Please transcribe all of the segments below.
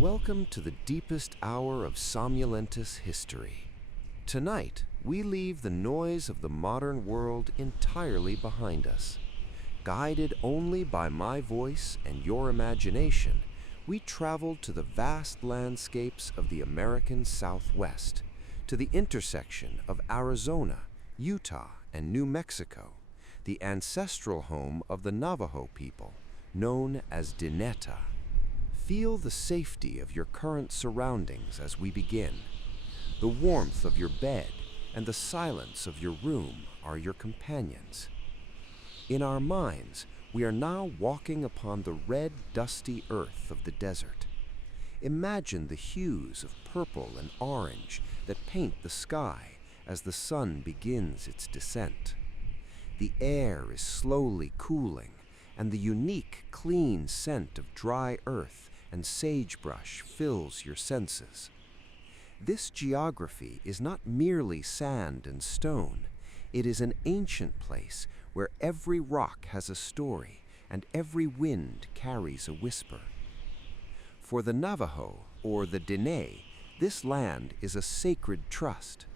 Welcome to the deepest hour of Somnulentus history. Tonight, we leave the noise of the modern world entirely behind us. Guided only by my voice and your imagination, we traveled to the vast landscapes of the American Southwest, to the intersection of Arizona, Utah, and New Mexico, the ancestral home of the Navajo people, known as Dineta. Feel the safety of your current surroundings as we begin. The warmth of your bed and the silence of your room are your companions. In our minds, we are now walking upon the red, dusty earth of the desert. Imagine the hues of purple and orange that paint the sky as the sun begins its descent. The air is slowly cooling, and the unique, clean scent of dry earth and sagebrush fills your senses. This geography is not merely sand and stone. It is an ancient place where every rock has a story and every wind carries a whisper. For the Navajo, or the Diné, this land is a sacred trust.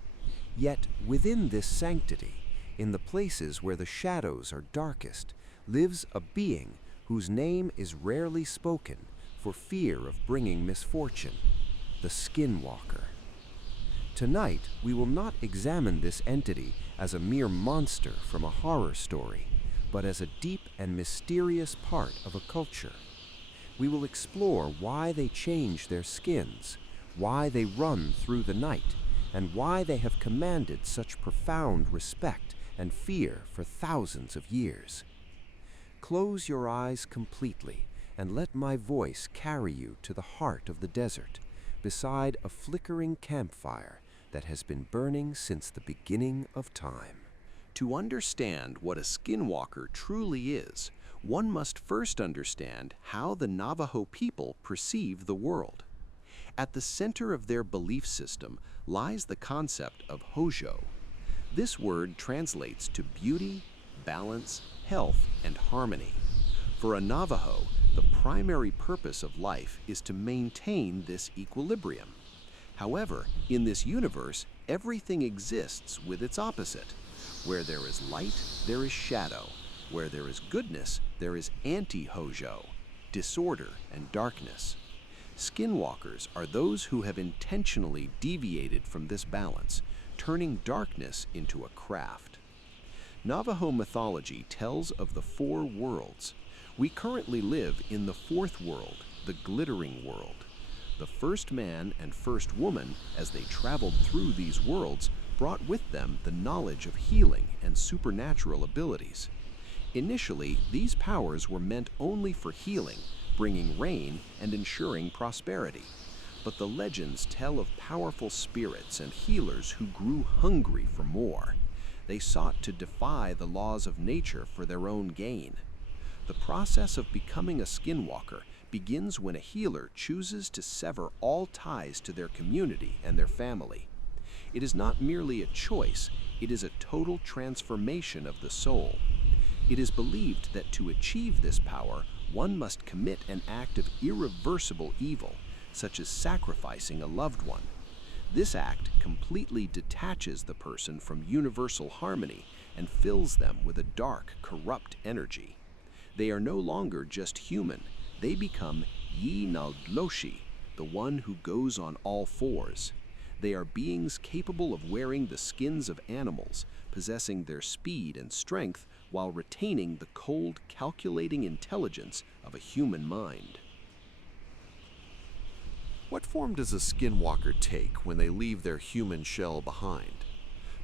Yet within this sanctity, in the places where the shadows are darkest, lives a being whose name is rarely spoken for fear of bringing misfortune, the Skinwalker. Tonight, we will not examine this entity as a mere monster from a horror story, but as a deep and mysterious part of a culture. We will explore why they change their skins, why they run through the night, and why they have commanded such profound respect and fear for thousands of years. Close your eyes completely and let my voice carry you to the heart of the desert, beside a flickering campfire that has been burning since the beginning of time. To understand what a skinwalker truly is, one must first understand how the Navajo people perceive the world. At the center of their belief system lies the concept of Hojo. This word translates to beauty, balance, health, and harmony. For a Navajo, the primary purpose of life is to maintain this equilibrium. However, in this universe, everything exists with its opposite. Where there is light, there is shadow. Where there is goodness, there is anti-Hojo, disorder and darkness. Skinwalkers are those who have intentionally deviated from this balance, turning darkness into a craft. Navajo mythology tells of the four worlds. We currently live in the fourth world, the glittering world. The first man and first woman, as they traveled through these worlds, brought with them the knowledge of healing and supernatural abilities. Initially, these powers were meant only for healing, bringing rain and ensuring prosperity. But the legends tell of powerful spirits and healers who grew hungry for more. They sought to defy the laws of nature for their own gain. The process of becoming a skinwalker begins when a healer chooses to sever all ties to their community and their family. It is not merely a choice, it is a total transformation of the soul. It is believed that to achieve this power, one must commit an act of irreversible evil, such as sacrificing a loved one. This act completely detaches the person from universal harmony and fills them with a dark, corrupt energy. They are no longer just human, they become Yee Naaldlooshii, the one who goes on all fours. They are beings capable of wearing the skins of animals, possessing their speed and strength while retaining the cold, calculating intelligence of a human mind. What form does a skinwalker take when they leave their human shell behind?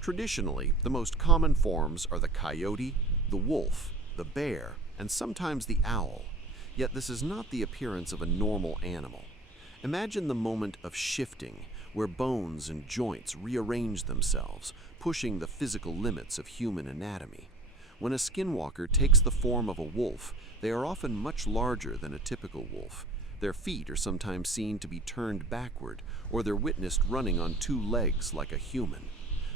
Traditionally, the most common forms are the coyote, the wolf, the bear, and sometimes the owl. Yet this is not the appearance of a normal animal. Imagine the moment of shifting, where bones and joints rearrange themselves, pushing the physical limits of human anatomy. When a skinwalker takes the form of a wolf, they are often much larger than a typical wolf. Their feet are sometimes seen to be turned backward, or they're witnessed running on two legs like a human.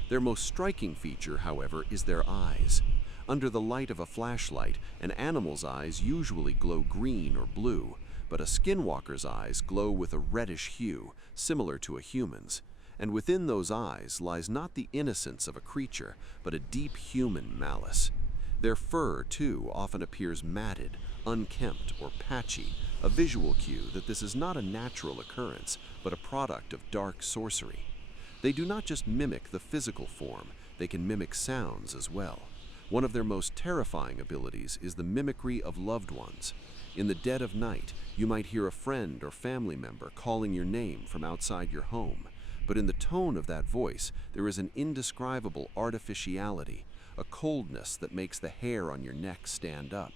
Their most striking feature, however, is their eyes. Under the light of a flashlight, an animal's eyes usually glow green or blue, but a skinwalker's eyes glow with a reddish hue, similar to a human's. And within those eyes lies not the innocence of a creature, but a deep human malice. Their fur, too, often appears matted, unkempt, or patchy, a visual cue that this is not a natural occurrence, but a product of dark sorcery. They do not just mimic the physical form, they can mimic sounds as well. One of their most terrifying abilities is the mimicry of loved ones. In the dead of night, you might hear a friend or family member calling your name from outside your home, but in the tone of that voice, there is an indescribable artificiality, a coldness that makes the hair on your neck stand up.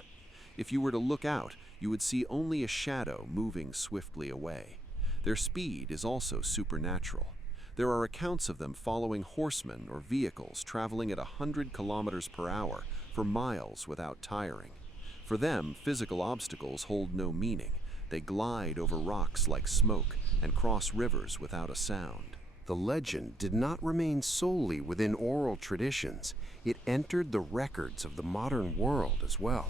If you were to look out, you would see only a shadow moving swiftly away. Their speed is also supernatural. There are accounts of them following horsemen or vehicles traveling at 100 kilometers per hour for miles without tiring. For them, physical obstacles hold no meaning. They glide over rocks like smoke and cross rivers without a sound. The legend did not remain solely within oral traditions. It entered the records of the modern world as well.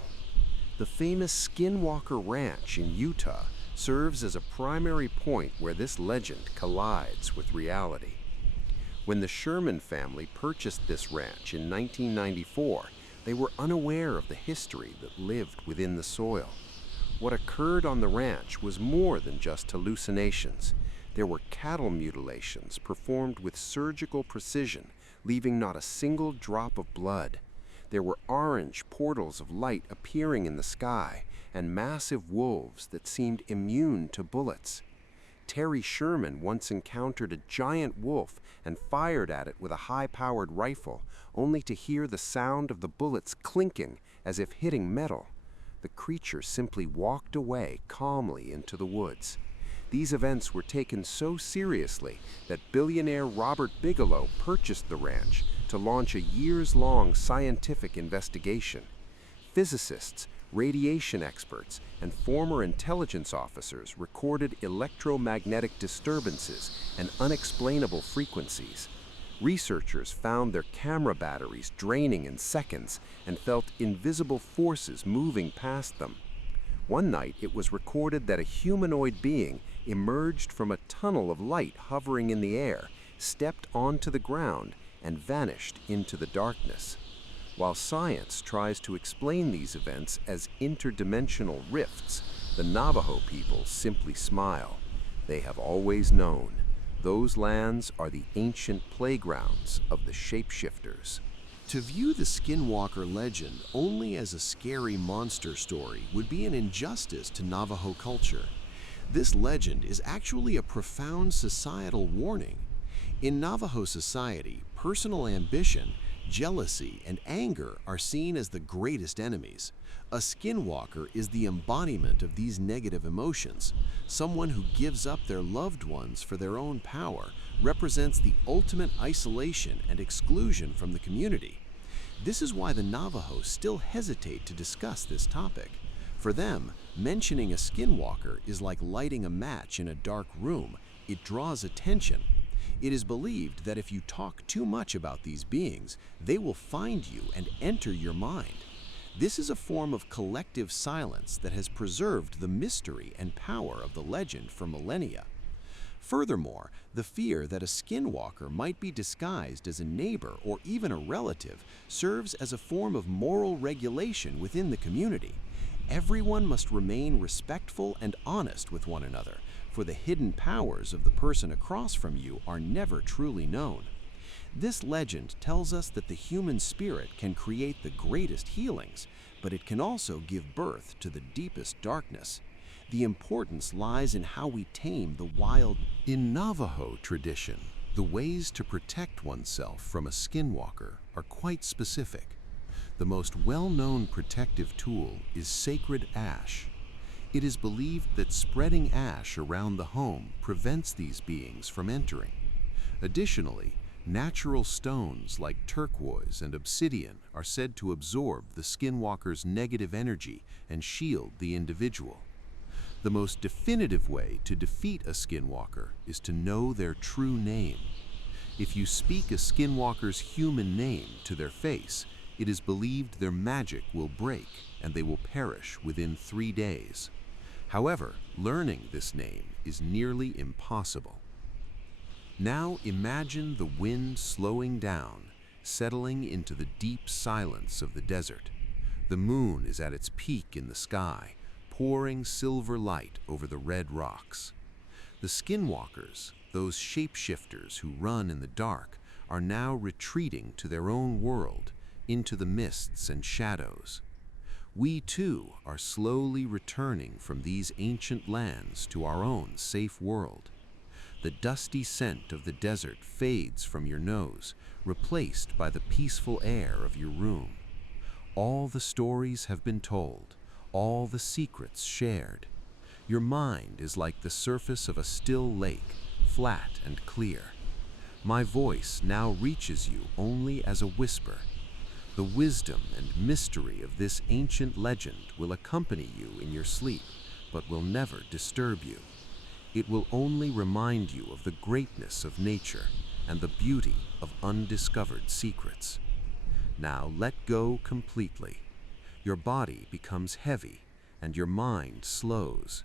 The famous Skinwalker Ranch in Utah serves as a primary point where this legend collides with reality. When the Sherman family purchased this ranch in 1994, they were unaware of the history that lived within the soil. What occurred on the ranch was more than just hallucinations. There were cattle mutilations performed with surgical precision, leaving not a single drop of blood. There were orange portals of light appearing in the sky, and massive wolves that seemed immune to bullets. Terry Sherman once encountered a giant wolf and fired at it with a high-powered rifle, only to hear the sound of the bullets clinking as if hitting metal. The creature simply walked away calmly into the woods. These events were taken so seriously that billionaire Robert Bigelow purchased the ranch to launch a years-long scientific investigation. Physicists, radiation experts, and former intelligence officers recorded electromagnetic disturbances and unexplainable frequencies. Researchers found their camera batteries draining in seconds and felt invisible forces moving past them. One night, it was recorded that a humanoid being emerged from a tunnel of light hovering in the air, stepped onto the ground, and vanished into the darkness. While science tries to explain these events as interdimensional rifts, the Navajo people simply smile. They have always known. Those lands are the ancient playgrounds of the shapeshifters. To view the Skinwalker legend only as a scary monster story would be an injustice to Navajo culture. This legend is actually a profound societal warning. In Navajo society, personal ambition, jealousy, and anger are seen as the greatest enemies. A skinwalker is the embodiment of these negative emotions. Someone who gives up their loved ones for their own power represents the ultimate isolation and exclusion from the community. This is why the Navajo still hesitate to discuss this topic. For them, mentioning a skinwalker is like lighting a match in a dark room. It draws attention. It is believed that if you talk too much about these beings, they will find you and enter your mind. This is a form of collective silence that has preserved the mystery and power of the legend for millennia. Furthermore, the fear that a skinwalker might be disguised as a neighbor or even a relative serves as a form of moral regulation within the community. Everyone must remain respectful and honest with one another, for the hidden powers of the person across from you are never truly known. This legend tells us that the human spirit can create the greatest healings, but it can also give birth to the deepest darkness. The importance lies in how we tame the wild. In Navajo tradition, the ways to protect oneself from a skinwalker are quite specific. The most well-known protective tool is sacred ash. It is believed that spreading ash around the home prevents these beings from entering. Additionally, natural stones like turquoise and obsidian are said to absorb the skinwalker's negative energy and shield the individual. The most definitive way to defeat a skinwalker is to know their true name. If you speak a skinwalker's human name to their face, it is believed their magic will break and they will perish within 3 days. However, learning this name is nearly impossible. Now imagine the wind slowing down, settling into the deep silence of the desert. The moon is at its peak in the sky, pouring silver light over the red rocks. The skinwalkers, those shapeshifters who run in the dark, are now retreating to their own world, into the mists and shadows. We too are slowly returning from these ancient lands to our own safe world. The dusty scent of the desert fades from your nose, replaced by the peaceful air of your room. All the stories have been told, all the secrets shared. Your mind is like the surface of a still lake, flat and clear. My voice now reaches you only as a whisper. The wisdom and mystery of this ancient legend will accompany you in your sleep, but will never disturb you. It will only remind you of the greatness of nature and the beauty of undiscovered secrets. Now let go completely. Your body becomes heavy and your mind slows.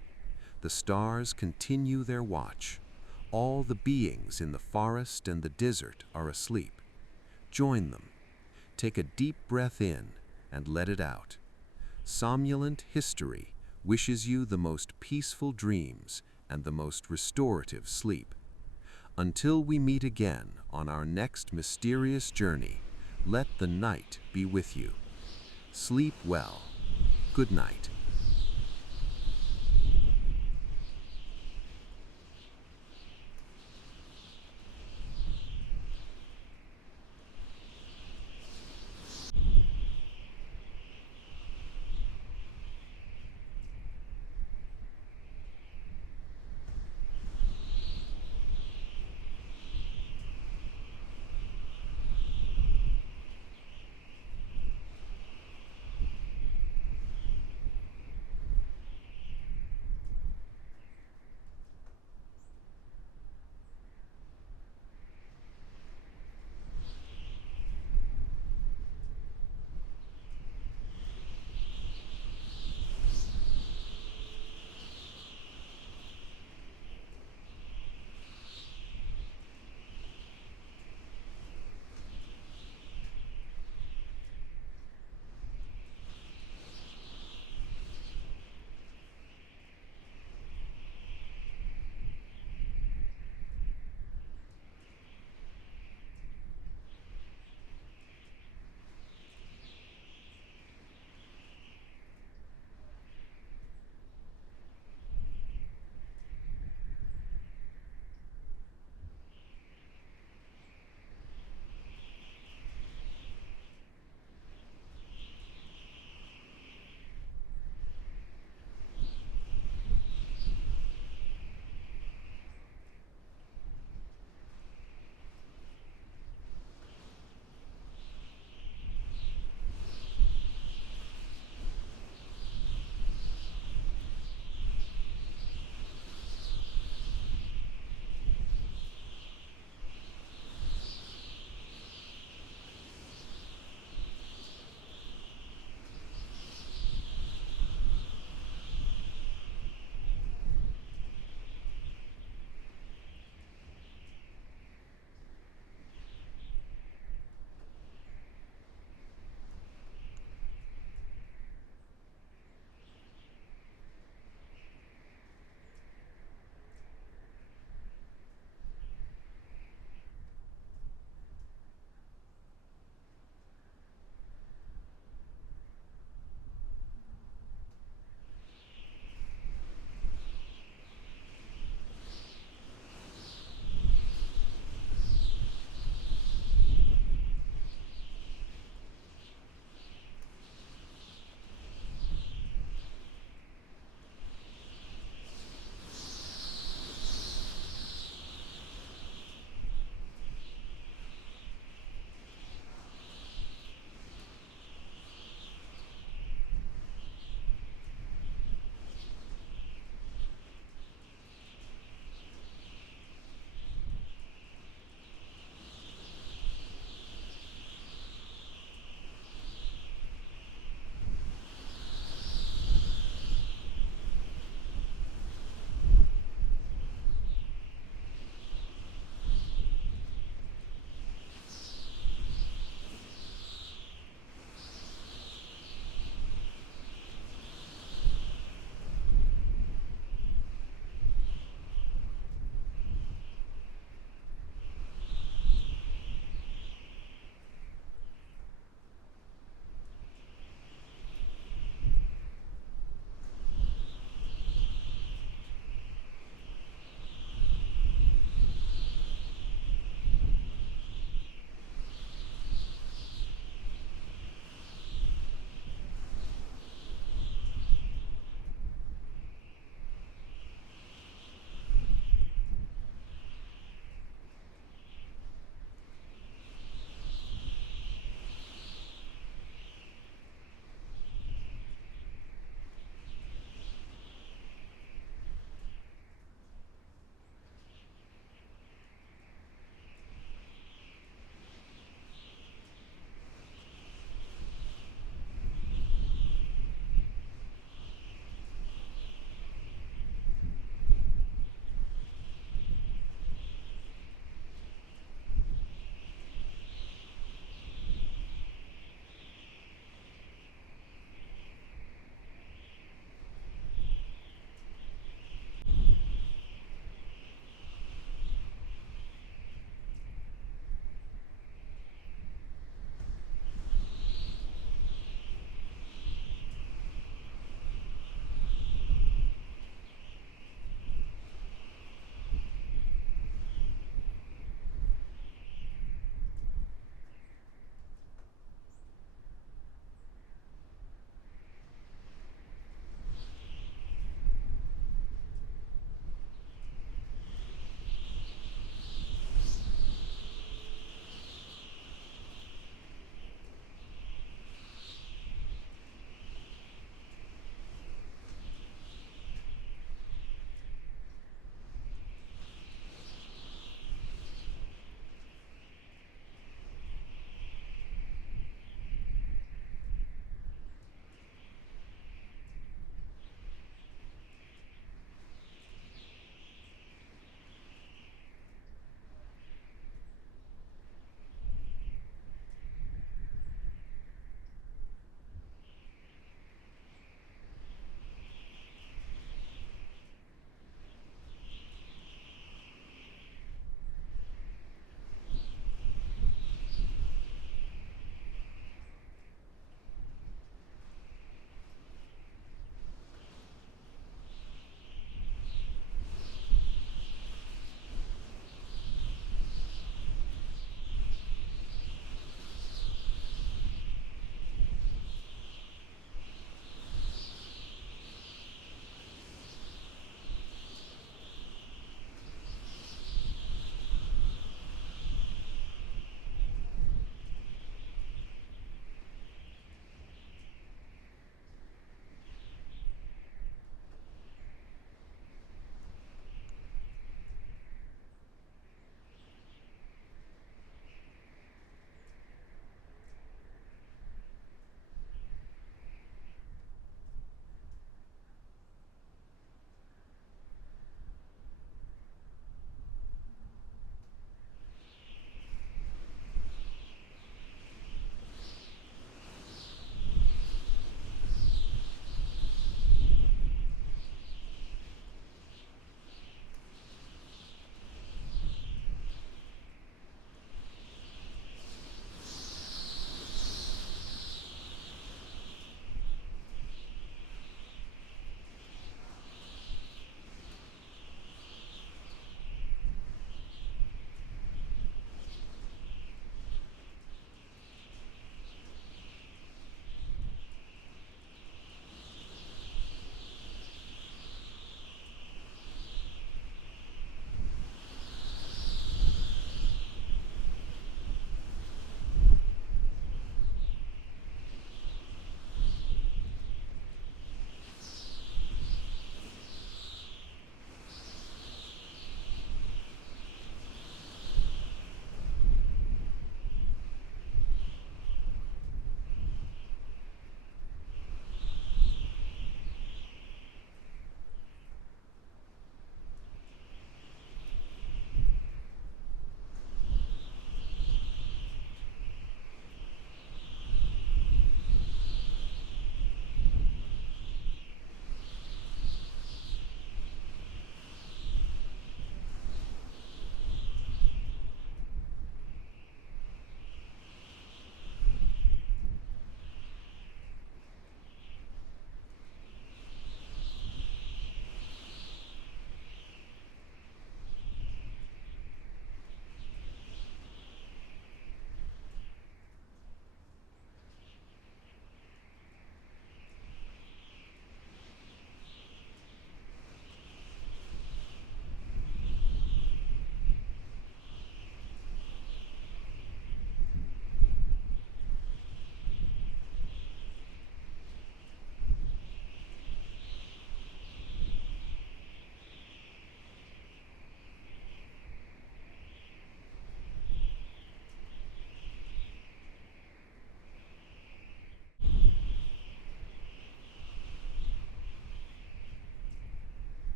The stars continue their watch. All the beings in the forest and the desert are asleep. Join them. Take a deep breath in and let it out. Somnulent History wishes you the most peaceful dreams and the most restorative sleep. Until we meet again on our next mysterious journey, let the night be with you. Sleep well. Good night.